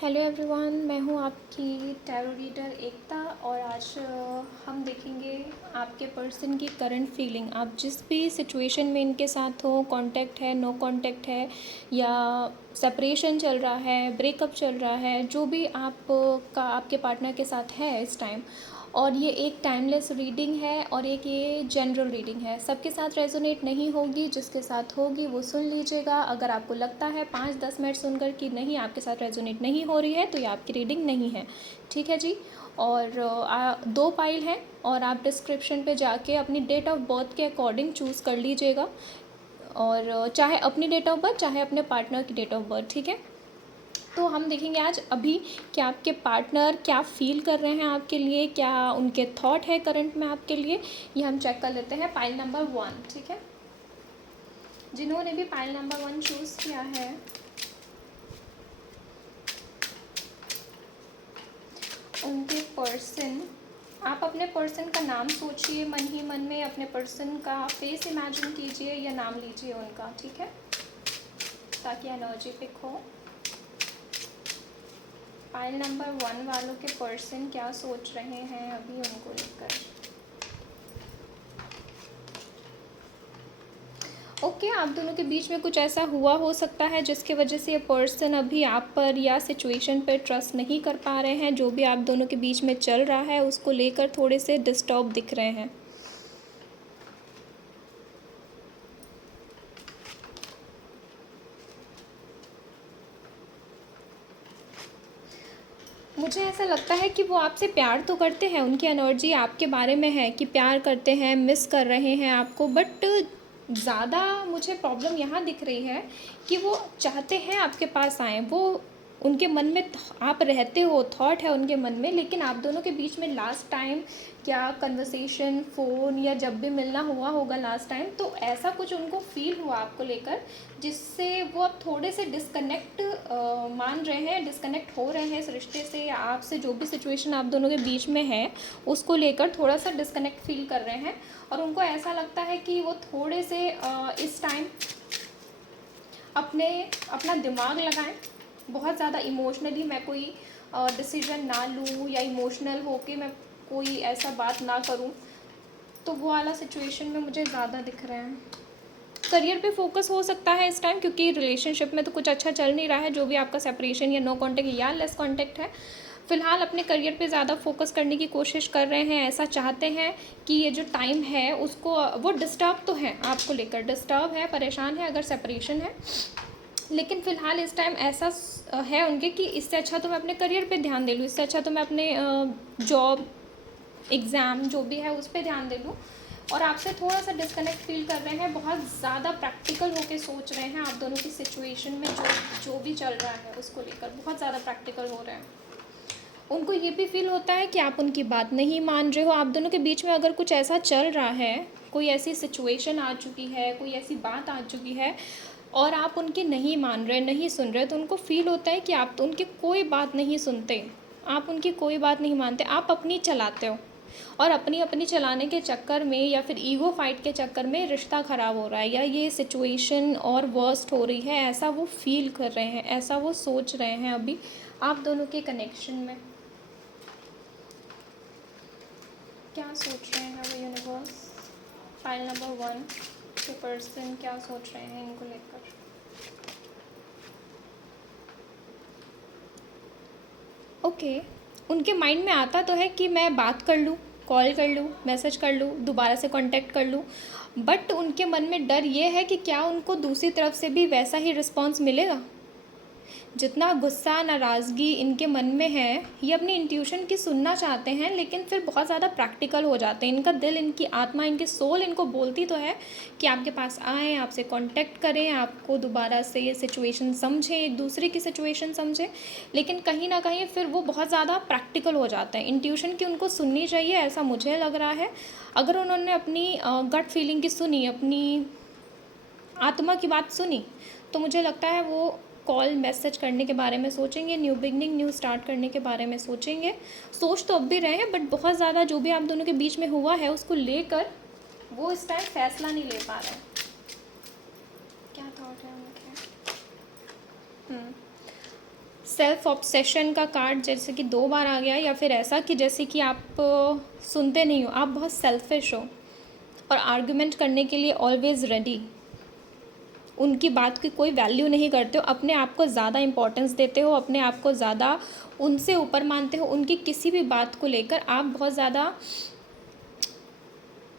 Hello everyone, मैं हूँ आपकी टैरो रीडर एकता। और आज हम देखेंगे आपके पर्सन की करंट फीलिंग। आप जिस भी सिचुएशन में इनके साथ हो, कांटेक्ट है, नो कांटेक्ट है, या सेपरेशन चल रहा है, ब्रेकअप चल रहा है, जो भी आपका आपके पार्टनर के साथ है इस टाइम। और ये एक टाइमलेस रीडिंग है और एक ये जनरल रीडिंग है। सबके साथ रेजोनेट नहीं होगी, जिसके साथ होगी वो सुन लीजिएगा। अगर आपको लगता है 5-10 मिनट सुनकर कि नहीं आपके साथ रेजोनेट नहीं हो रही है, तो ये आपकी रीडिंग नहीं है। ठीक है जी। और 2 पाइल हैं और आप डिस्क्रिप्शन पे जाके अपनी डेट ऑफ बर्थ के अकॉर्डिंग चूज़ कर लीजिएगा। और चाहे अपनी डेट ऑफ बर्थ, चाहे अपने पार्टनर की डेट ऑफ बर्थ। ठीक है। तो हम देखेंगे आज अभी कि आपके पार्टनर क्या फील कर रहे हैं आपके लिए, क्या उनके थॉट है करंट में आपके लिए, ये हम चेक कर लेते हैं। Pile number 1। ठीक है। जिन्होंने भी पाइल नंबर 1 चूज़ किया है, उनके पर्सन, आप अपने पर्सन का नाम सोचिए मन ही मन में, अपने पर्सन का फेस इमेजिन कीजिए या नाम लीजिए उनका। ठीक है, ताकि एनर्जी पिक हो। पाइल नंबर 1 वालों के पर्सन क्या सोच रहे हैं अभी उनको लेकर। ओके, आप दोनों के बीच में कुछ ऐसा हुआ हो सकता है जिसकी वजह से ये पर्सन अभी आप पर या सिचुएशन पर ट्रस्ट नहीं कर पा रहे हैं। जो भी आप दोनों के बीच में चल रहा है उसको लेकर थोड़े से डिस्टर्ब दिख रहे हैं। मुझे ऐसा लगता है कि वो आपसे प्यार तो करते हैं, उनकी एनर्जी आपके बारे में है कि प्यार करते हैं, मिस कर रहे हैं आपको। बट ज़्यादा मुझे प्रॉब्लम यहाँ दिख रही है कि वो चाहते हैं आपके पास आएँ। वो उनके मन में आप रहते हो, थॉट है उनके मन में, लेकिन आप दोनों के बीच में लास्ट टाइम क्या कन्वर्सेशन, फ़ोन या जब भी मिलना हुआ होगा लास्ट टाइम, तो ऐसा कुछ उनको फील हुआ आपको लेकर, जिससे वो अब थोड़े से डिस्कनेक्ट मान रहे हैं, डिस्कनेक्ट हो रहे हैं इस रिश्ते से, या आपसे जो भी सिचुएशन आप दोनों के बीच में है उसको लेकर थोड़ा सा डिस्कनेक्ट फील कर रहे हैं। और उनको ऐसा लगता है कि वो थोड़े से इस टाइम अपना दिमाग लगाएं। बहुत ज़्यादा इमोशनली मैं कोई डिसीजन ना लूँ, या इमोशनल होके मैं कोई ऐसा बात ना करूँ, तो वो वाला सिचुएशन में मुझे ज़्यादा दिख रहे हैं। करियर पे फोकस हो सकता है इस टाइम, क्योंकि रिलेशनशिप में तो कुछ अच्छा चल नहीं रहा है। जो भी आपका सेपरेशन या नो कांटेक्ट या लेस कांटेक्ट है, फ़िलहाल अपने करियर पे ज़्यादा फोकस करने की कोशिश कर रहे हैं। ऐसा चाहते हैं कि ये जो टाइम है उसको, वो डिस्टर्ब तो है आपको लेकर, डिस्टर्ब है, परेशान है अगर सेपरेशन है, लेकिन फ़िलहाल इस टाइम ऐसा है उनके कि इससे अच्छा तो मैं अपने करियर पे ध्यान दे लूँ, इससे अच्छा तो मैं अपने जॉब, एग्ज़ाम जो भी है उस पर ध्यान दे लूँ। और आपसे थोड़ा सा डिस्कनेक्ट फील कर रहे हैं, बहुत ज़्यादा प्रैक्टिकल होके सोच रहे हैं आप दोनों की सिचुएशन में, जो भी चल रहा है उसको लेकर बहुत ज़्यादा प्रैक्टिकल हो रहे हैं। उनको ये भी फील होता है कि आप उनकी बात नहीं मान रहे हो। आप दोनों के बीच में अगर कुछ ऐसा चल रहा है, कोई ऐसी सिचुएशन आ चुकी है, कोई ऐसी बात आ चुकी है और आप उनकी नहीं मान रहे, नहीं सुन रहे, तो उनको फील होता है कि आप तो उनकी कोई बात नहीं सुनते, आप उनकी कोई बात नहीं मानते, आप अपनी चलाते हो। और अपनी अपनी चलाने के चक्कर में या फिर ईगो फाइट के चक्कर में रिश्ता ख़राब हो रहा है, या ये सिचुएशन और वर्स्ट हो रही है, ऐसा वो फील कर रहे हैं, ऐसा वो सोच रहे हैं अभी आप दोनों के कनेक्शन में। क्या सोच रहे हैं वो यूनिवर्स, फाइल नंबर 1 के पर्सन क्या सोच रहे हैं इनको लेकर। ओके, उनके माइंड में आता तो है कि मैं बात कर लूँ, कॉल कर लूँ, मैसेज कर लूँ, दोबारा से कांटेक्ट कर लूँ, बट उनके मन में डर ये है कि क्या उनको दूसरी तरफ से भी वैसा ही रिस्पॉन्स मिलेगा। जितना गुस्सा, नाराज़गी इनके मन में है, ये अपनी इंट्यूशन की सुनना चाहते हैं, लेकिन फिर बहुत ज़्यादा प्रैक्टिकल हो जाते हैं। इनका दिल, इनकी आत्मा, इनकी सोल इनको बोलती तो है कि आपके पास आएँ, आपसे कांटेक्ट करें, आपको दोबारा से ये सिचुएशन समझें, एक दूसरे की सिचुएशन समझें, लेकिन कहीं ना कहीं फिर वो बहुत ज़्यादा प्रैक्टिकल हो जाते हैं। इंट्यूशन की उनको सुननी चाहिए, ऐसा मुझे लग रहा है। अगर उन्होंने अपनी गट फीलिंग की सुनी, अपनी आत्मा की बात सुनी, तो मुझे लगता है वो कॉल, मैसेज करने के बारे में सोचेंगे, न्यू बिगनिंग, न्यू स्टार्ट करने के बारे में सोचेंगे। सोच तो अब भी रहे हैं, बट बहुत ज़्यादा जो भी आप दोनों के बीच में हुआ है उसको लेकर वो इस टाइम फैसला नहीं ले पा रहे हैं। क्या थॉट है उनके। सेल्फ ऑब्सेशन का कार्ड जैसे कि 2 बार आ गया, या फिर ऐसा कि जैसे कि आप सुनते नहीं हो, आप बहुत सेल्फिश हो और आर्गुमेंट करने के लिए ऑलवेज़ रेडी, उनकी बात की कोई वैल्यू नहीं करते हो, अपने आप को ज़्यादा इम्पोर्टेंस देते हो, अपने आप को ज़्यादा उनसे ऊपर मानते हो, उनकी किसी भी बात को लेकर आप बहुत ज़्यादा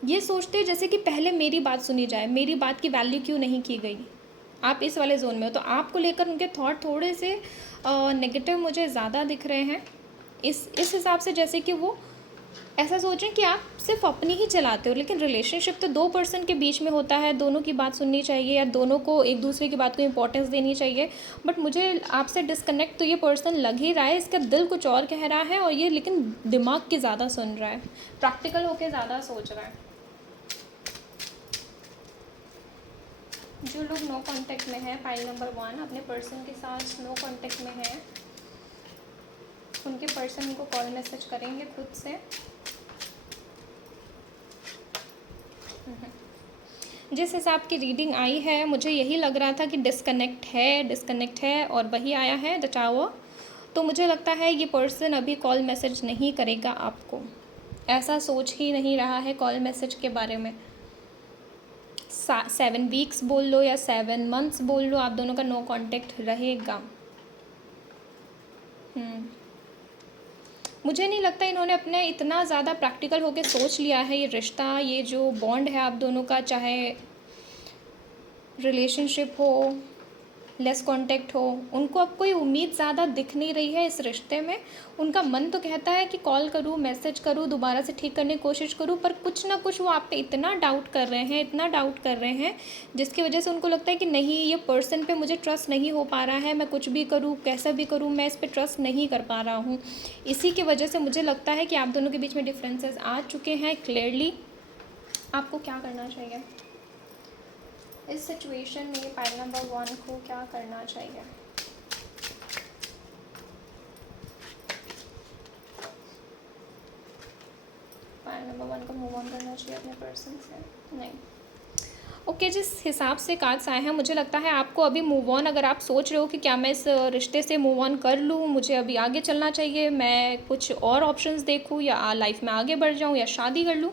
ये सोचते हो जैसे कि पहले मेरी बात सुनी जाए, मेरी बात की वैल्यू क्यों नहीं की गई। आप इस वाले जोन में हो, तो आपको लेकर उनके थॉट थोड़े से नेगेटिव मुझे ज़्यादा दिख रहे हैं। इस हिसाब से जैसे कि वो ऐसा सोच रहे हैं कि आप सिर्फ अपनी ही चलाते हो, लेकिन रिलेशनशिप तो 2 पर्सन के बीच में होता है, दोनों की बात सुननी चाहिए या दोनों को एक दूसरे की बात को इम्पोर्टेंस देनी चाहिए। बट मुझे आपसे डिस्कनेक्ट तो ये पर्सन लग ही रहा है, इसका दिल कुछ और कह रहा है और ये लेकिन दिमाग की ज़्यादा सुन रहा है, प्रैक्टिकल होके ज़्यादा सोच रहा है। जो लोग नो कांटेक्ट में हैं, फाइल नंबर 1 अपने पर्सन के साथ नो कांटेक्ट में हैं, उनके पर्सन को कॉल मैसेज करेंगे खुद से। जिस हिसाब की रीडिंग आई है मुझे यही लग रहा था कि डिस्कनेक्ट है और वही आया है द टावर। तो मुझे लगता है ये पर्सन अभी कॉल मैसेज नहीं करेगा आपको, ऐसा सोच ही नहीं रहा है कॉल मैसेज के बारे में। 7 वीक्स बोल लो या 7 मंथ्स बोल लो, आप दोनों का नो कांटेक्ट रहेगा। मुझे नहीं लगता इन्होंने अपने इतना ज़्यादा प्रैक्टिकल होकर सोच लिया है ये रिश्ता, ये जो बॉन्ड है आप दोनों का, चाहे रिलेशनशिप हो, लेस कांटेक्ट हो, उनको अब कोई उम्मीद ज़्यादा दिख नहीं रही है इस रिश्ते में। उनका मन तो कहता है कि कॉल करूँ, मैसेज करूँ, दोबारा से ठीक करने की कोशिश करूँ, पर कुछ ना कुछ वो आप पे इतना डाउट कर रहे हैं जिसकी वजह से उनको लगता है कि नहीं, ये पर्सन पे मुझे ट्रस्ट नहीं हो पा रहा है, मैं कुछ भी करूँ, कैसा भी करूँ, मैं इस पर ट्रस्ट नहीं कर पा रहा हूँ। इसी की वजह से मुझे लगता है कि आप दोनों के बीच में डिफरेंसेस आ चुके हैं क्लियरली। आपको क्या करना चाहिए इस सिचुएशन में? फाइल नंबर 1 को क्या करना चाहिए? फाइल नंबर 1 को मूव ऑन करना चाहिए अपने पर्सन से? नहीं। ओके, जिस हिसाब से कार्ड्स आए हैं मुझे लगता है आपको अभी मूव ऑन, अगर आप सोच रहे हो कि क्या मैं इस रिश्ते से मूव ऑन कर लूँ, मुझे अभी आगे चलना चाहिए, मैं कुछ और ऑप्शंस देखूँ या लाइफ में आगे बढ़ जाऊँ या शादी कर लूँ,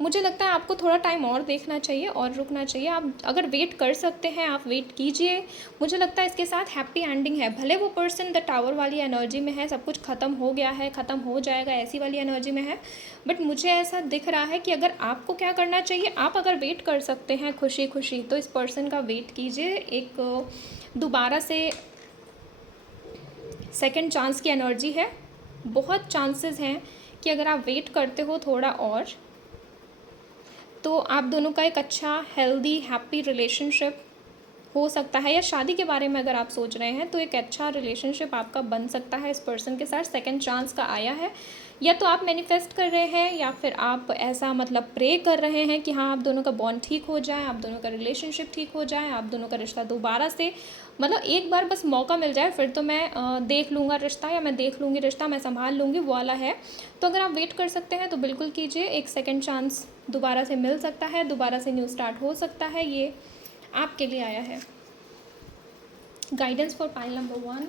मुझे लगता है आपको थोड़ा टाइम और देखना चाहिए और रुकना चाहिए। आप अगर वेट कर सकते हैं आप वेट कीजिए। मुझे लगता है इसके साथ हैप्पी एंडिंग है। भले वो पर्सन द टावर वाली एनर्जी में है, सब कुछ ख़त्म हो गया है, ख़त्म हो जाएगा, ऐसी वाली एनर्जी में है, बट मुझे ऐसा दिख रहा है कि अगर आपको क्या करना चाहिए, आप अगर वेट कर सकते हैं खुशी खुशी तो इस पर्सन का वेट कीजिए। एक दोबारा से सेकंड चांस की एनर्जी है, बहुत चांसेस हैं कि अगर आप वेट करते हो थोड़ा और तो आप दोनों का एक अच्छा हेल्दी हैप्पी रिलेशनशिप हो सकता है, या शादी के बारे में अगर आप सोच रहे हैं तो एक अच्छा रिलेशनशिप आपका बन सकता है इस पर्सन के साथ। सेकंड चांस का आया है, या तो आप मैनिफेस्ट कर रहे हैं या फिर आप ऐसा मतलब प्रे कर रहे हैं कि हाँ आप दोनों का बॉन्ड ठीक हो जाए, आप दोनों का रिलेशनशिप ठीक हो जाए, आप दोनों का रिश्ता दोबारा से मतलब एक बार बस मौका मिल जाए, फिर तो मैं देख लूँगा रिश्ता या मैं देख लूँगी रिश्ता, मैं संभाल लूँगी, वो वाला है। तो अगर आप वेट कर सकते हैं तो बिल्कुल कीजिए, एक सेकेंड चांस दोबारा से मिल सकता है, दोबारा से न्यू स्टार्ट हो सकता है, ये आपके लिए आया है। Guidance for pile number 1।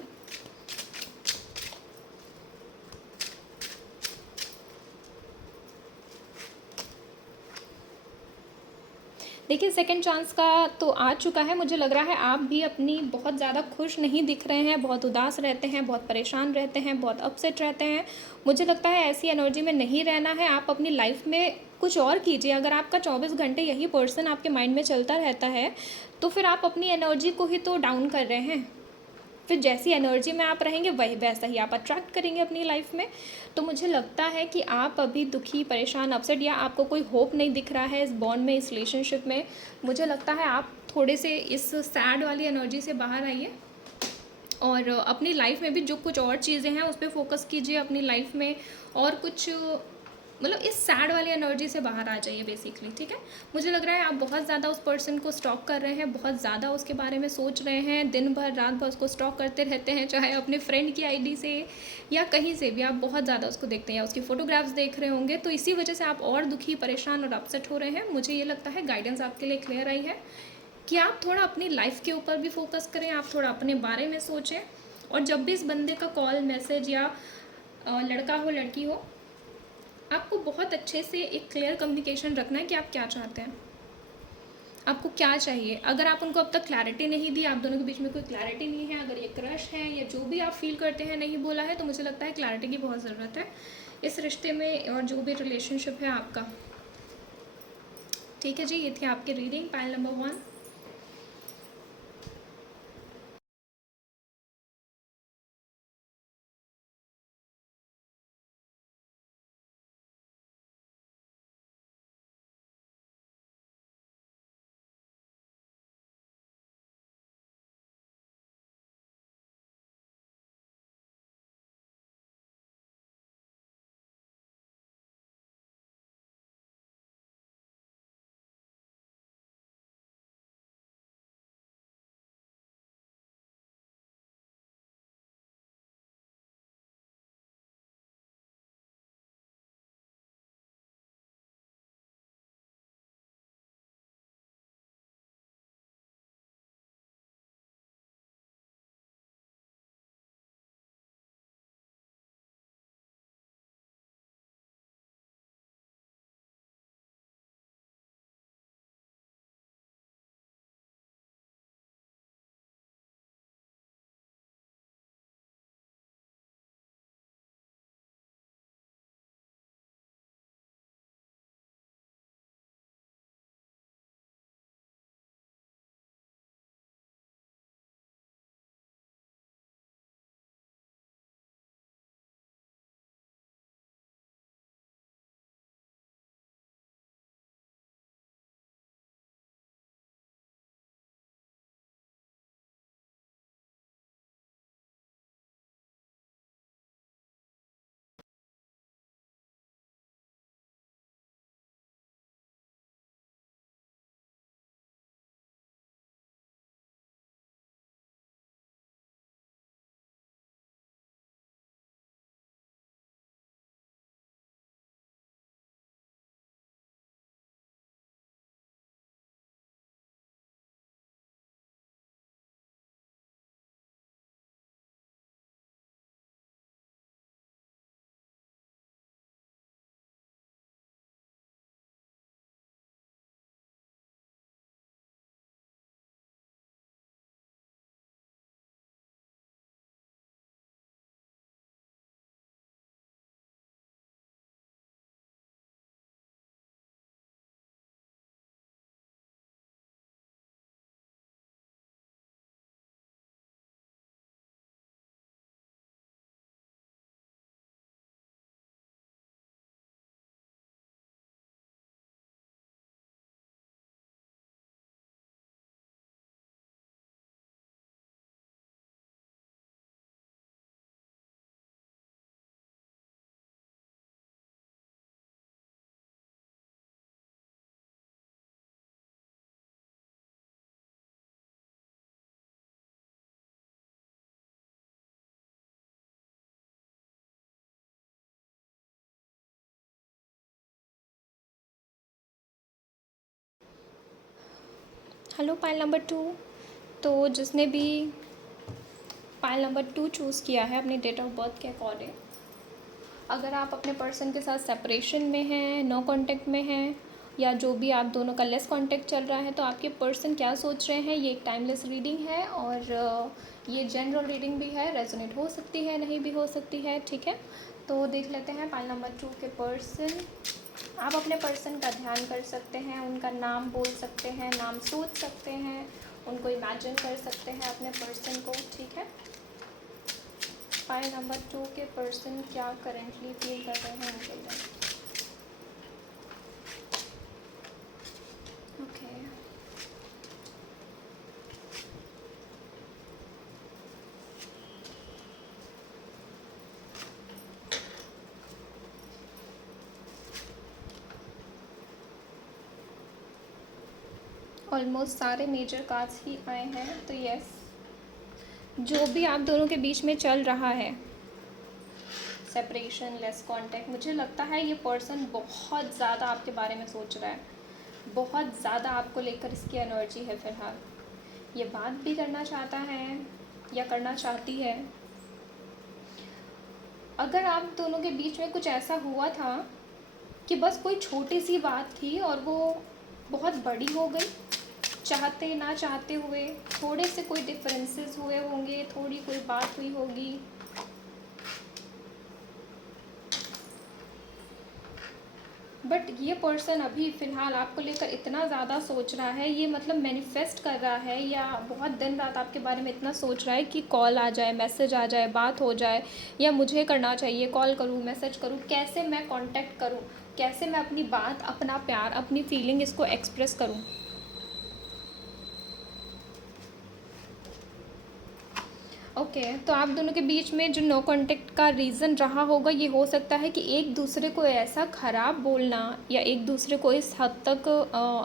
देखिए सेकंड चांस का तो आ चुका है, मुझे लग रहा है आप भी अपनी बहुत ज़्यादा खुश नहीं दिख रहे हैं, बहुत उदास रहते हैं, बहुत परेशान रहते हैं, बहुत अपसेट रहते हैं। मुझे लगता है ऐसी एनर्जी में नहीं रहना है, आप अपनी लाइफ में कुछ और कीजिए। अगर आपका 24 घंटे यही पर्सन आपके माइंड में चलता रहता है तो फिर आप अपनी एनर्जी को ही तो डाउन कर रहे हैं। फिर जैसी एनर्जी में आप रहेंगे वही वैसा ही आप अट्रैक्ट करेंगे अपनी लाइफ में। तो मुझे लगता है कि आप अभी दुखी, परेशान, अपसेट या आपको कोई होप नहीं दिख रहा है इस बॉन्ड में, इस रिलेशनशिप में। मुझे लगता है आप थोड़े से इस सैड वाली एनर्जी से बाहर आइए और अपनी लाइफ में भी जो कुछ और चीज़ें हैं उस पर फोकस कीजिए अपनी लाइफ में, और कुछ मतलब इस सैड वाली एनर्जी से बाहर आ जाइए बेसिकली, ठीक है। मुझे लग रहा है आप बहुत ज़्यादा उस पर्सन को स्टॉक कर रहे हैं, बहुत ज़्यादा उसके बारे में सोच रहे हैं, दिन भर रात भर उसको स्टॉक करते रहते हैं, चाहे अपने फ्रेंड की आईडी से या कहीं से भी आप बहुत ज़्यादा उसको देखते हैं या उसकी फ़ोटोग्राफ्स देख रहे होंगे, तो इसी वजह से आप और दुखी, परेशान और अपसेट हो रहे हैं। मुझे ये लगता है गाइडेंस आपके लिए क्लियर आई है कि आप थोड़ा अपनी लाइफ के ऊपर भी फोकस करें, आप थोड़ा अपने बारे में सोचें और जब भी इस बंदे का कॉल, मैसेज या लड़का हो लड़की हो, आपको बहुत अच्छे से एक क्लियर कम्युनिकेशन रखना है कि आप क्या चाहते हैं, आपको क्या चाहिए। अगर आप उनको अब तक क्लैरिटी नहीं दी, आप दोनों के बीच में कोई क्लैरिटी नहीं है, अगर ये क्रश है या जो भी आप फील करते हैं नहीं बोला है, तो मुझे लगता है क्लैरिटी की बहुत ज़रूरत है इस रिश्ते में और जो भी रिलेशनशिप है आपका। ठीक है जी, ये थी आपकी reading, pile number 1। Hello pile number 2। तो जिसने भी पाइल नंबर 2 चूज़ किया है अपनी डेट ऑफ बर्थ के अकॉर्डिंग, अगर आप अपने पर्सन के साथ सेपरेशन में हैं, नो कांटेक्ट में हैं, या जो भी आप दोनों का लेस कांटेक्ट चल रहा है, तो आपके पर्सन क्या सोच रहे हैं, ये एक टाइमलेस रीडिंग है और ये जनरल रीडिंग भी है, रेजोनेट हो सकती है, नहीं भी हो सकती है। ठीक है, तो देख लेते हैं पाइल नंबर 2 के पर्सन। आप अपने पर्सन का ध्यान कर सकते हैं, उनका नाम बोल सकते हैं, नाम सोच सकते हैं, उनको इमेजिन कर सकते हैं अपने पर्सन को। ठीक है, पाइल नंबर 2 के पर्सन क्या करेंटली फील कर रहे हैं उनके लिए। ओके, ऑलमोस्ट सारे मेजर कार्ड्स ही आए हैं। तो यस, जो भी आप दोनों के बीच में चल रहा है, सेपरेशन, लेस कांटेक्ट, मुझे लगता है ये पर्सन बहुत ज़्यादा आपके बारे में सोच रहा है, बहुत ज़्यादा आपको लेकर इसकी एनर्जी है। फ़िलहाल ये बात भी करना चाहता है, या करना चाहती है। अगर आप दोनों के बीच में कुछ ऐसा हुआ था कि बस कोई छोटी सी बात थी और वो बहुत बड़ी हो गई, चाहते ना चाहते हुए थोड़े से कोई डिफरेंसेस हुए होंगे, थोड़ी कोई बात हुई होगी, बट ये पर्सन अभी फ़िलहाल आपको लेकर इतना ज़्यादा सोच रहा है, ये मतलब मैनिफेस्ट कर रहा है या बहुत दिन रात आपके बारे में इतना सोच रहा है कि कॉल आ जाए, मैसेज आ जाए, बात हो जाए, या मुझे करना चाहिए, कॉल करूँ, मैसेज करूँ, कैसे मैं कांटेक्ट करूँ, कैसे मैं अपनी बात, अपना प्यार, अपनी फीलिंग इसको एक्सप्रेस करूँ। ओके तो आप दोनों के बीच में जो नो कांटेक्ट का रीज़न रहा होगा, ये हो सकता है कि एक दूसरे को ऐसा ख़राब बोलना या एक दूसरे को इस हद तक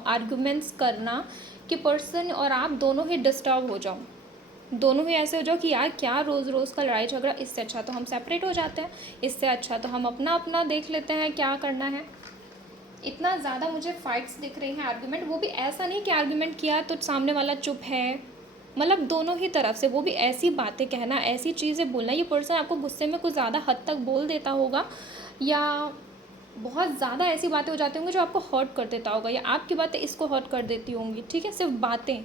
आर्गुमेंट्स करना कि पर्सन और आप दोनों ही डिस्टर्ब हो जाओ, दोनों ही ऐसे हो जाओ कि यार क्या रोज़ रोज़ का लड़ाई झगड़ा, इससे अच्छा तो हम सेपरेट हो जाते हैं, इससे अच्छा तो हम अपना अपना देख लेते हैं क्या करना है। इतना ज़्यादा मुझे फाइट्स दिख रही हैं, आर्गुमेंट, वो भी ऐसा नहीं कि आर्गुमेंट किया तो सामने वाला चुप है, मतलब दोनों ही तरफ से, वो भी ऐसी बातें कहना, ऐसी चीज़ें बोलना, ये पर्सन आपको गुस्से में कुछ ज़्यादा हद तक बोल देता होगा या बहुत ज़्यादा ऐसी बातें हो जाती होंगी जो आपको हर्ट कर देता होगा, या आपकी बातें इसको हर्ट कर देती होंगी, ठीक है, सिर्फ बातें,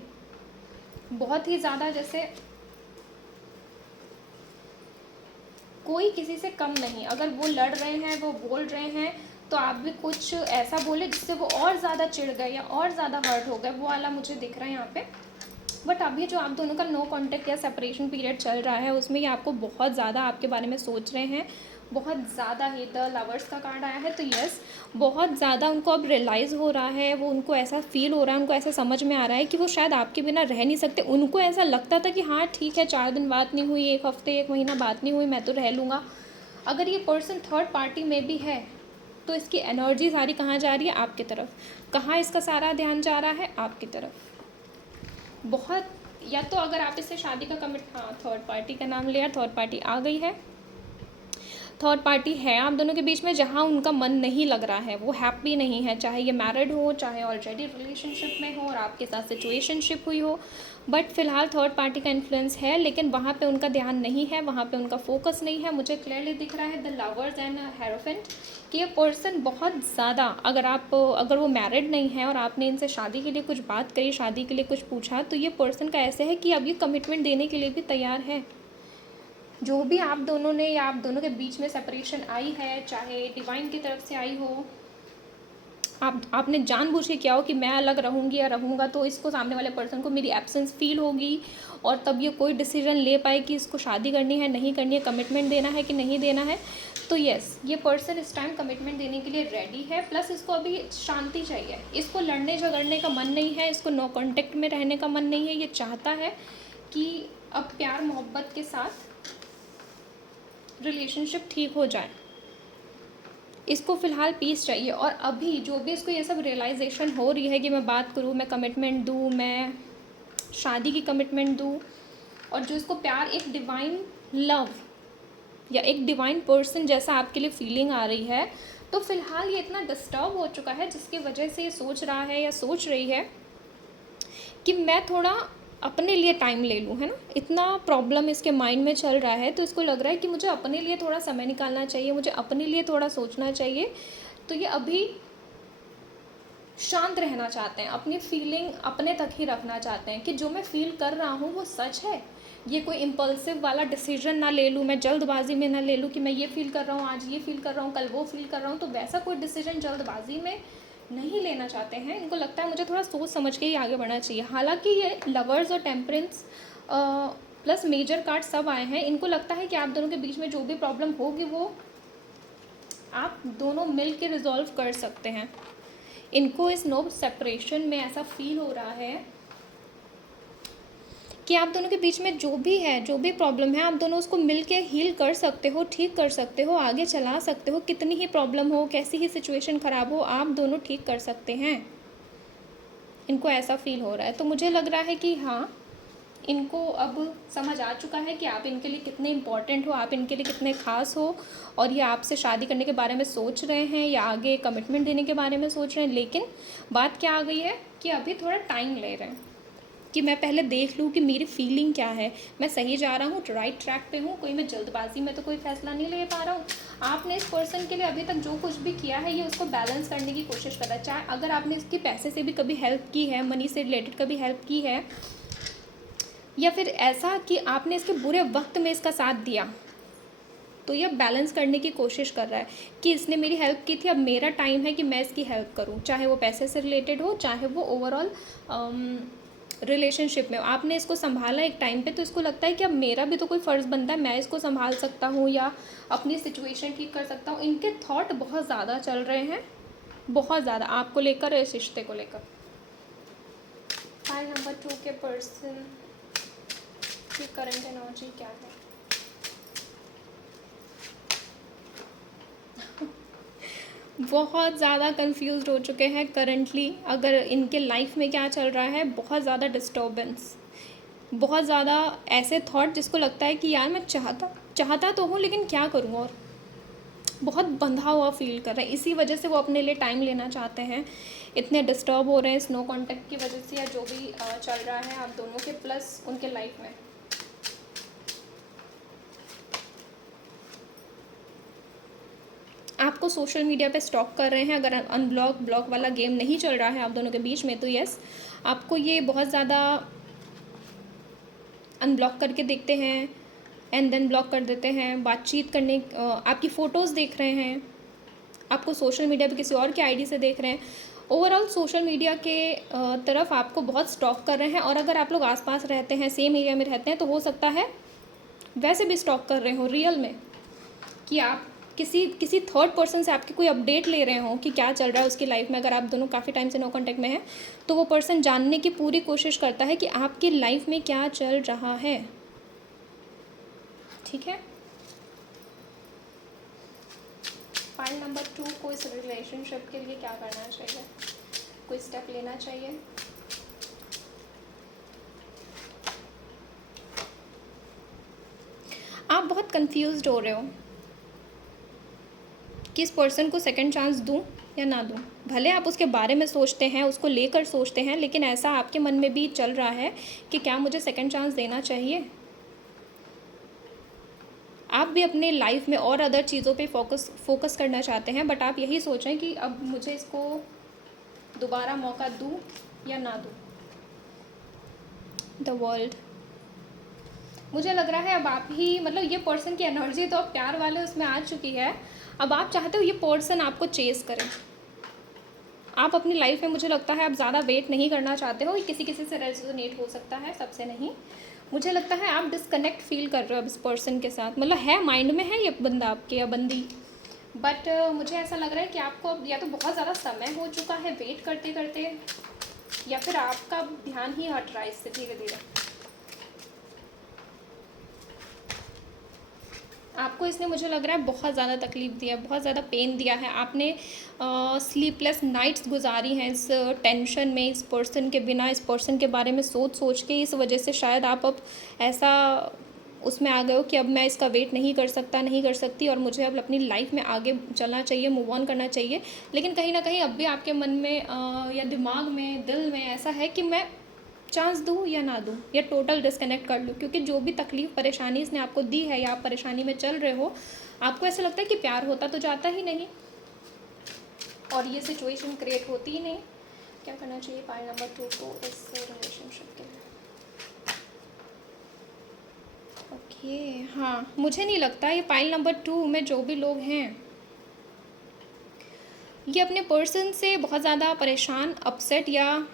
बहुत ही ज़्यादा, जैसे कोई किसी से कम नहीं, अगर वो लड़ रहे हैं, वो बोल रहे हैं, तो आप भी कुछ ऐसा बोले जिससे वो और ज़्यादा चिढ़ गए या और ज़्यादा हर्ट हो गए, वो वाला मुझे दिख रहा है यहाँ पे। बट अभी जो आप दोनों का नो कांटेक्ट या सेपरेशन पीरियड चल रहा है, उसमें ये आपको बहुत ज़्यादा आपके बारे में सोच रहे हैं, बहुत ज़्यादा ही, द लवर्स का कार्ड आया है, तो यस, बहुत ज़्यादा उनको अब रियलाइज़ हो रहा है, वो उनको ऐसा फील हो रहा है, उनको ऐसा समझ में आ रहा है कि वो शायद आपके बिना रह नहीं सकते। उनको ऐसा लगता था कि हाँ ठीक है, 4 दिन बात नहीं हुई, 1 हफ्ते 1 महीना बात नहीं हुई, मैं तो रह लूँगा। अगर ये पर्सन थर्ड पार्टी में भी है तो इसकी एनर्जी सारी कहाँ जा रही है? आपकी तरफ। कहाँ इसका सारा ध्यान जा रहा है? आपकी तरफ। बहुत, या तो अगर आप इससे शादी का हाँ, थर्ड पार्टी का नाम लिया, थर्ड पार्टी आ गई है, थर्ड पार्टी है आप दोनों के बीच में जहाँ उनका मन नहीं लग रहा है, वो हैप्पी नहीं है, चाहे ये मैरिड हो, चाहे ऑलरेडी रिलेशनशिप में हो और आपके साथ सिचुएशनशिप हुई हो, बट फिलहाल थर्ड पार्टी का इन्फ्लुएंस है, लेकिन वहाँ पे उनका ध्यान नहीं है, वहाँ पे उनका फोकस नहीं है। मुझे क्लियरली दिख रहा है द लवर्स एंड हेरोफेंट कि ये पर्सन बहुत ज़्यादा, अगर वो मैरिड नहीं है और आपने इनसे शादी के लिए कुछ बात करी, शादी के लिए कुछ पूछा, तो ये पर्सन का ऐसे है कि अब ये कमिटमेंट देने के लिए भी तैयार है। जो भी आप दोनों ने या आप दोनों के बीच में सेपरेशन आई है, चाहे डिवाइन की तरफ से आई हो, आपने जानबूझ के किया हो कि मैं अलग रहूँगी या रहूँगा, तो इसको, सामने वाले पर्सन को मेरी एब्सेंस फील होगी और तब ये कोई डिसीजन ले पाए कि इसको शादी करनी है, नहीं करनी है, कमिटमेंट देना है कि नहीं देना है। तो यस, ये पर्सन इस टाइम कमिटमेंट देने के लिए रेडी है, प्लस इसको अभी शांति चाहिए, इसको लड़ने झगड़ने का मन नहीं है, इसको नो कॉन्टेक्ट में रहने का मन नहीं है। ये चाहता है कि अब प्यार मोहब्बत के साथ रिलेशनशिप ठीक हो जाए, इसको फ़िलहाल पीस चाहिए। और अभी जो भी इसको ये सब रियलाइजेशन हो रही है कि मैं बात करूँ, मैं कमिटमेंट दूँ, मैं शादी की कमिटमेंट दूँ, और जो इसको प्यार, एक डिवाइन लव या एक डिवाइन पर्सन जैसा आपके लिए फीलिंग आ रही है, तो फ़िलहाल ये इतना डिस्टर्ब हो चुका है जिसकी वजह से ये सोच रहा है या सोच रही है कि मैं थोड़ा अपने लिए टाइम ले लूँ, है ना। इतना प्रॉब्लम इसके माइंड में चल रहा है, तो इसको लग रहा है कि मुझे अपने लिए थोड़ा समय निकालना चाहिए, मुझे अपने लिए थोड़ा सोचना चाहिए। तो ये अभी शांत रहना चाहते हैं, अपनी फीलिंग अपने तक ही रखना चाहते हैं कि जो मैं फील कर रहा हूँ वो सच है। ये कोई इम्पल्सिव वाला डिसीजन ना ले लूँ, मैं जल्दबाजी में ना ले लूँ कि मैं ये फील कर रहा हूँ, आज ये फील कर रहा हूँ, कल वो फील कर रहा हूँ। तो वैसा कोई डिसीजन जल्दबाजी में नहीं लेना चाहते हैं। इनको लगता है मुझे थोड़ा सोच समझ के ही आगे बढ़ना चाहिए। हालांकि ये लवर्स और टेम्परेंस प्लस मेजर कार्ड सब आए हैं। इनको लगता है कि आप दोनों के बीच में जो भी प्रॉब्लम होगी वो आप दोनों मिल के रिजॉल्व कर सकते हैं। इनको इस नो सेपरेशन में ऐसा फील हो रहा है कि आप दोनों के बीच में जो भी है, जो भी प्रॉब्लम है, आप दोनों उसको मिल के हील कर सकते हो, ठीक कर सकते हो, आगे चला सकते हो। कितनी ही प्रॉब्लम हो, कैसी ही सिचुएशन ख़राब हो, आप दोनों ठीक कर सकते हैं। इनको ऐसा फील हो रहा है। तो मुझे लग रहा है कि हाँ, इनको अब समझ आ चुका है कि आप इनके लिए कितने इम्पॉर्टेंट हो, आप इनके लिए कितने ख़ास हो, और ये आपसे शादी करने के बारे में सोच रहे हैं या आगे कमिटमेंट देने के बारे में सोच रहे हैं। लेकिन बात क्या आ गई है कि अभी थोड़ा टाइम ले रहे हैं। कि मैं पहले देख लूँ कि मेरी फीलिंग क्या है, मैं सही जा रहा हूँ, राइट ट्रैक पे हूँ, कोई मैं जल्दबाजी में तो कोई फ़ैसला नहीं ले पा रहा हूँ। आपने इस पर्सन के लिए अभी तक जो कुछ भी किया है, ये उसको बैलेंस करने की कोशिश कर रहा है। चाहे अगर आपने इसकी पैसे से भी कभी हेल्प की है, मनी से रिलेटेड कभी हेल्प की है, या फिर ऐसा कि आपने इसके बुरे वक्त में इसका साथ दिया, तो ये बैलेंस करने की कोशिश कर रहा है कि इसने मेरी हेल्प की थी, अब मेरा टाइम है कि मैं इसकी हेल्प करूं, चाहे वो पैसे से रिलेटेड हो, चाहे वो ओवरऑल रिलेशनशिप में। आपने इसको संभाला एक टाइम पे, तो इसको लगता है कि अब मेरा भी तो कोई फ़र्ज़ बनता है, मैं इसको संभाल सकता हूँ या अपनी सिचुएशन ठीक कर सकता हूँ। इनके थॉट बहुत ज़्यादा चल रहे हैं, बहुत ज़्यादा, आपको लेकर, इस रिश्ते को लेकर। फाइल नंबर 2 के पर्सन की करंट एनर्जी क्या है? बहुत ज़्यादा कंफ्यूज्ड हो चुके हैं करंटली। अगर इनके लाइफ में क्या चल रहा है, बहुत ज़्यादा डिस्टर्बेंस, बहुत ज़्यादा ऐसे थॉट जिसको लगता है कि यार मैं चाहता तो हूँ, लेकिन क्या करूँ, और बहुत बंधा हुआ फील कर रहे हैं। इसी वजह से वो अपने लिए टाइम लेना चाहते हैं, इतने डिस्टर्ब हो रहे हैं इस नो कॉन्टेक्ट की वजह से, या जो भी चल रहा है आप दोनों के प्लस उनके लाइफ में। आपको सोशल मीडिया पे स्टॉक कर रहे हैं। अगर ब्लॉक वाला गेम नहीं चल रहा है आप दोनों के बीच में, तो यस, आपको ये बहुत ज़्यादा अनब्लॉक करके देखते हैं एंड देन ब्लॉक कर देते हैं। बातचीत करने, आपकी फ़ोटोज़ देख रहे हैं, आपको सोशल मीडिया पे किसी और के आईडी से देख रहे हैं। ओवरऑल सोशल मीडिया के तरफ आपको बहुत स्टॉक कर रहे हैं। और अगर आप लोग आसपास रहते हैं, सेम एरिया में रहते हैं, तो हो सकता है वैसे भी स्टॉक कर रहे हो रियल में, कि आप किसी थर्ड पर्सन से आपकी कोई अपडेट ले रहे हो कि क्या चल रहा है उसकी लाइफ में। अगर आप दोनों काफ़ी टाइम से नो कॉन्टेक्ट में हैं, तो वो पर्सन जानने की पूरी कोशिश करता है कि आपकी लाइफ में क्या चल रहा है। ठीक है, फाइल नंबर 2 को इस रिलेशनशिप के लिए क्या करना चाहिए, कोई स्टेप लेना चाहिए? आप बहुत कंफ्यूज्ड हो रहे हो कि इस पर्सन को सेकंड चांस दूं या ना दूं। भले आप उसके बारे में सोचते हैं, उसको लेकर सोचते हैं, लेकिन ऐसा आपके मन में भी चल रहा है कि क्या मुझे सेकंड चांस देना चाहिए। आप भी अपने लाइफ में और अदर चीज़ों पे फोकस करना चाहते हैं, बट आप यही सोच रहे हैं कि अब मुझे इसको दोबारा मौका दूं या ना दूं। द वर्ल्ड, मुझे लग रहा है अब आप ही, मतलब ये पर्सन की एनर्जी तो अब प्यार वाले उसमें आ चुकी है। अब आप चाहते हो ये पर्सन आपको चेस करे। आप अपनी लाइफ में, मुझे लगता है, आप ज़्यादा वेट नहीं करना चाहते हो। किसी किसी से रेजोनेट हो सकता है, सबसे नहीं। मुझे लगता है आप डिस्कनेक्ट फील कर रहे हो अब इस पर्सन के साथ। मतलब है, माइंड में है ये बंदा आपके या बंदी, बट मुझे ऐसा लग रहा है कि आपको अब या तो बहुत ज़्यादा समय हो चुका है वेट करते करते, या फिर आपका ध्यान ही हट रहा है इससे धीरे धीरे। आपको इसने, मुझे लग रहा है, बहुत ज़्यादा तकलीफ़ दिया है, बहुत ज़्यादा पेन दिया है। आपने स्लीपलेस नाइट्स गुजारी हैं इस टेंशन में, इस पर्सन के बिना, इस पर्सन के बारे में सोच के। इस वजह से शायद आप अब ऐसा उसमें आ गए हो कि अब मैं इसका वेट नहीं कर सकता, नहीं कर सकती, और मुझे अब अपनी लाइफ में आगे चलना चाहिए, मूव ऑन करना चाहिए। लेकिन कहीं ना कहीं अब भी आपके मन में या दिमाग में, दिल में ऐसा है कि मैं चांस दूँ या ना दूँ, या टोटल डिस्कनेक्ट कर लूँ। क्योंकि जो भी तकलीफ़ परेशानी इसने आपको दी है, या आप परेशानी में चल रहे हो, आपको ऐसा लगता है कि प्यार होता तो जाता ही नहीं, और ये सिचुएशन क्रिएट होती ही नहीं। क्या करना चाहिए फाइल नंबर 2 को इस रिलेशनशिप के लिए? ओके, हाँ, मुझे नहीं लगता ये फाइल नंबर 2 में जो भी लोग हैं, ये अपने पर्सन से बहुत ज़्यादा परेशान, अपसेट, या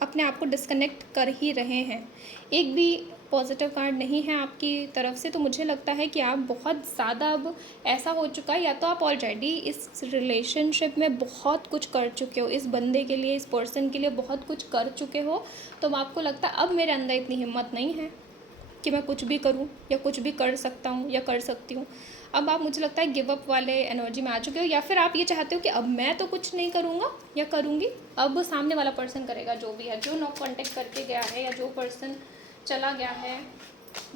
अपने आप को डिस्कनेक्ट कर ही रहे हैं। एक भी पॉजिटिव कार्ड नहीं है आपकी तरफ से। तो मुझे लगता है कि आप बहुत ज़्यादा, अब ऐसा हो चुका है, या तो आप ऑलरेडी इस रिलेशनशिप में बहुत कुछ कर चुके हो, इस बंदे के लिए, इस पर्सन के लिए बहुत कुछ कर चुके हो। तो आपको लगता है अब मेरे अंदर इतनी हिम्मत नहीं है कि मैं कुछ भी करूं, या कुछ भी कर सकता हूं या कर सकती हूं। अब आप, मुझे लगता है, गिव अप वाले एनर्जी में आ चुके हो, या फिर आप ये चाहते हो कि अब मैं तो कुछ नहीं करूँगा या करूँगी, अब सामने वाला पर्सन करेगा, जो भी है, जो नो कॉन्टेक्ट करके गया है या जो पर्सन चला गया है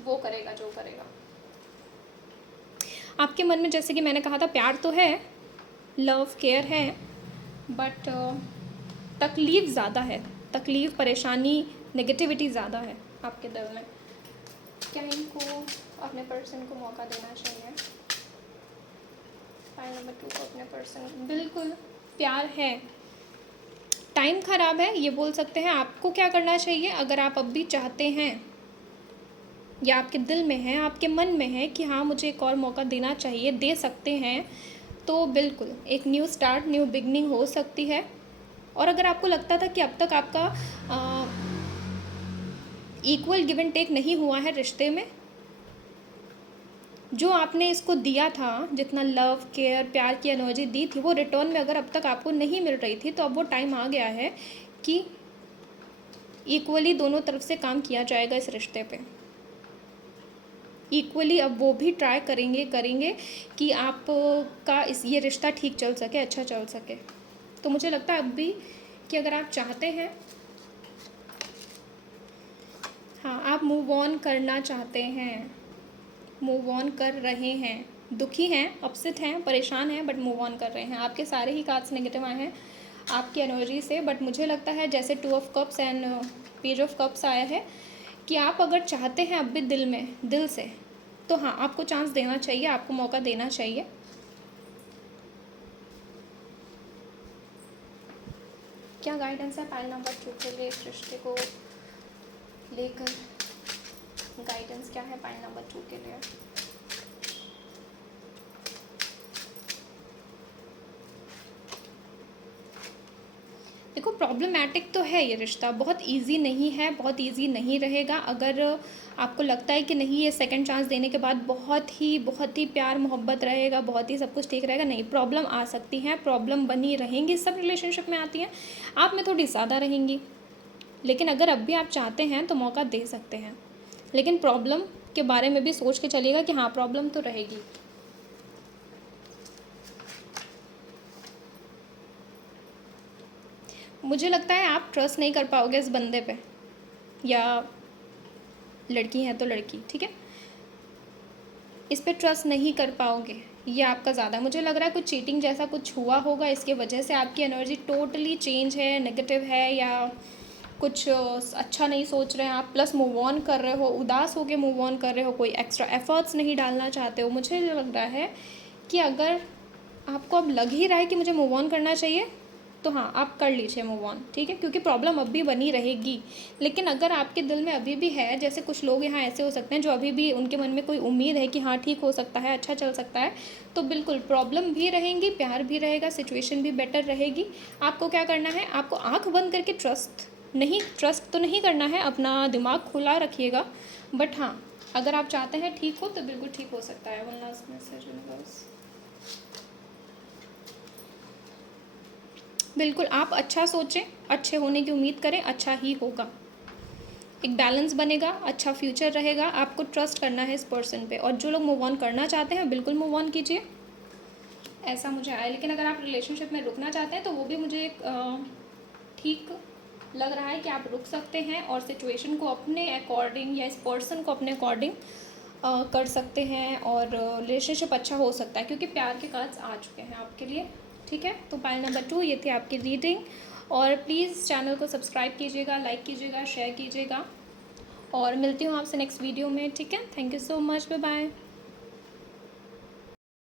वो करेगा जो करेगा। आपके मन में, जैसे कि मैंने कहा था, प्यार तो है, लव केयर है, बट तकलीफ़ ज़्यादा है। तकलीफ़, परेशानी, नेगेटिविटी ज़्यादा है आपके दिल में। क्या इनको अपने पर्सन को मौका देना चाहिए? फाइल नंबर 2 को अपने पर्सन, बिल्कुल प्यार है, टाइम ख़राब है ये बोल सकते हैं। आपको क्या करना चाहिए, अगर आप अब भी चाहते हैं या आपके दिल में है, आपके मन में है कि हाँ मुझे एक और मौका देना चाहिए, दे सकते हैं, तो बिल्कुल एक न्यू स्टार्ट, न्यू बिगनिंग हो सकती है। और अगर आपको लगता था कि अब तक आपका इक्वल गिव एंड टेक नहीं हुआ है रिश्ते में, जो आपने इसको दिया था, जितना लव, केयर, प्यार की एनर्जी दी थी, वो रिटर्न में अगर अब तक आपको नहीं मिल रही थी, तो अब वो टाइम आ गया है कि इक्वली दोनों तरफ से काम किया जाएगा इस रिश्ते पे। इक्वली अब वो भी ट्राई करेंगे कि आपका ये रिश्ता ठीक चल सके, अच्छा चल सके। तो मुझे लगता है अब भी कि अगर आप चाहते हैं, हाँ आप मूव ऑन करना चाहते हैं, मूव ऑन कर रहे हैं, दुखी हैं, अपसेट हैं, परेशान हैं, बट मूव ऑन कर रहे हैं। आपके सारे ही कार्ड्स नेगेटिव आए हैं आपकी एनर्जी से, बट मुझे लगता है जैसे 2 of cups and page of cups आया है कि आप अगर चाहते हैं अब भी दिल में, दिल से, तो हाँ आपको चांस देना चाहिए, आपको मौका देना चाहिए। क्या गाइडेंस है पाइल नंबर 2 के लिए इस रिश्ते को लेकर? गाइडेंस क्या है पाइल नंबर 2 के लिए? देखो प्रॉब्लमैटिक तो है ये रिश्ता, बहुत इजी नहीं है, बहुत इजी नहीं रहेगा। अगर आपको लगता है कि नहीं ये सेकंड चांस देने के बाद बहुत ही प्यार मोहब्बत रहेगा, बहुत ही सब कुछ ठीक रहेगा, नहीं, प्रॉब्लम आ सकती हैं, प्रॉब्लम बनी रहेंगी, सब रिलेशनशिप में आती हैं, आप में थोड़ी ज़्यादा रहेंगी। लेकिन अगर अब भी आप चाहते हैं तो मौका दे सकते हैं, लेकिन प्रॉब्लम के बारे में भी सोच के चलिएगा कि हाँ प्रॉब्लम तो रहेगी। मुझे लगता है आप ट्रस्ट नहीं कर पाओगे इस बंदे पे, या लड़की है तो लड़की, ठीक है, इस पे ट्रस्ट नहीं कर पाओगे, ये आपका ज़्यादा मुझे लग रहा है कुछ चीटिंग जैसा कुछ हुआ होगा, इसके वजह से आपकी एनर्जी टोटली चेंज है, नेगेटिव है, या कुछ अच्छा नहीं सोच रहे हैं आप, प्लस मूव ऑन कर रहे हो, उदास होके मूव ऑन कर रहे हो, कोई एक्स्ट्रा एफर्ट्स नहीं डालना चाहते हो। मुझे लग रहा है कि अगर आपको अब लग ही रहा है कि मुझे मूव ऑन करना चाहिए, तो हाँ आप कर लीजिए मूव ऑन, ठीक है, क्योंकि प्रॉब्लम अब भी बनी रहेगी। लेकिन अगर आपके दिल में अभी भी है, जैसे कुछ लोग यहाँ ऐसे हो सकते हैं जो अभी भी उनके मन में कोई उम्मीद है कि हाँ ठीक हो सकता है, अच्छा चल सकता है, तो बिल्कुल प्रॉब्लम भी रहेंगी, प्यार भी रहेगा, सिचुएशन भी बेटर रहेगी। आपको क्या करना है, आपको आँख बंद करके ट्रस्ट तो नहीं करना है, अपना दिमाग खुला रखिएगा, बट हाँ अगर आप चाहते हैं ठीक हो तो बिल्कुल ठीक हो सकता है। वन लास्ट मैसेज यूनिवर्स, बिल्कुल आप अच्छा सोचें, अच्छे होने की उम्मीद करें, अच्छा ही होगा, एक बैलेंस बनेगा, अच्छा फ्यूचर रहेगा। आपको ट्रस्ट करना है इस पर्सन पे, और जो लोग मूव ऑन करना चाहते हैं बिल्कुल मूव ऑन कीजिए, ऐसा मुझे आया। लेकिन अगर आप रिलेशनशिप में रुकना चाहते हैं तो वो भी मुझे ठीक लग रहा है कि आप रुक सकते हैं और सिचुएशन को अपने अकॉर्डिंग या इस पर्सन को अपने अकॉर्डिंग कर सकते हैं, और रिलेशनशिप अच्छा हो सकता है, क्योंकि प्यार के कार्ड्स आ चुके हैं आपके लिए, ठीक है। तो पाइल नंबर 2 ये थी आपकी रीडिंग, और प्लीज़ चैनल को सब्सक्राइब कीजिएगा, लाइक कीजिएगा, शेयर कीजिएगा, और मिलती हूँ आपसे नेक्स्ट वीडियो में, ठीक है। Thank you so much, bye bye.